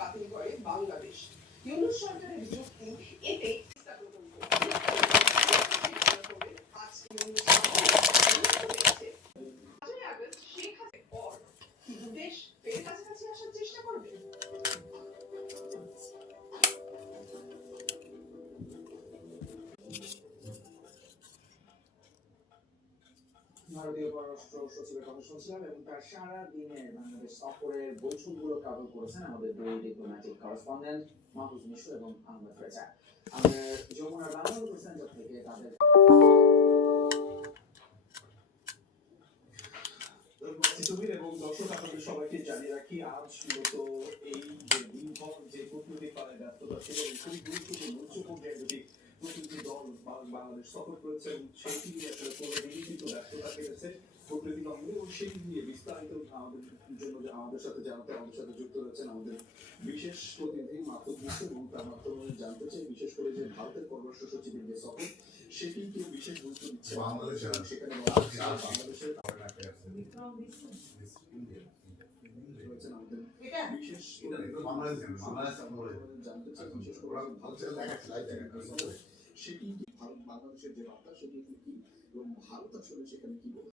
বাতিল করে বাংলাদেশ। ইউনূস সরকারের যুক্তি, এতে দেশ ফের কাছাকাছি আসার চেষ্টা করবে। ভারতীয় পররাষ্ট্র সচিবের কথা শুনছিলাম এবং তার সারা দিনের বাংলাদেশ সফরের বৈঠকগুলো কভার করেছেন আমাদের দুই ডিপ্লোম্যাটিক করেসপন্ডেন্ট মাহফুজ মিশু এবং আহমেদ রেজা। আমাদের যমুনার বাংলা প্রেসেন্টার থেকে তাদের এবং দর্শক আপনাদের সবাইকে জানিয়ে রাখি, আজ মূলত এই যে দিনভর যে প্রতিনিধি পাড়ায় ব্যস্ততা ছিল খুবই গুরুত্বপূর্ণ উচ্চ পর্যায়ে দুটি প্রতিনিধি দল বাংলাদেশ সফর করেছেন, সেটি নিয়ে আসলে কোনো দিনই কিন্তু ব্যস্ততা কেটেছে প্রতিনিধি দল এবং সেই নিয়ে বিস্তারিত আমাদের জন্য আমাদের সাথে জানাতে আমাদের সাথে যুক্ত রয়েছেন আমাদের বিশেষ প্রতিনিধি মাহফুজ মিশু এবং তার মাধ্যমে জানতে চাই বিশেষ করে যে ভারতের পররাষ্ট্র সচিবের যে সফর সেটি কেউ বিশেষ গুরুত্ব দিচ্ছে সেখানে বাংলাদেশের সেটি বাংলাদেশের যে বার্তা সেটি কি এবং ভারত আসলে সেখানে কি বলে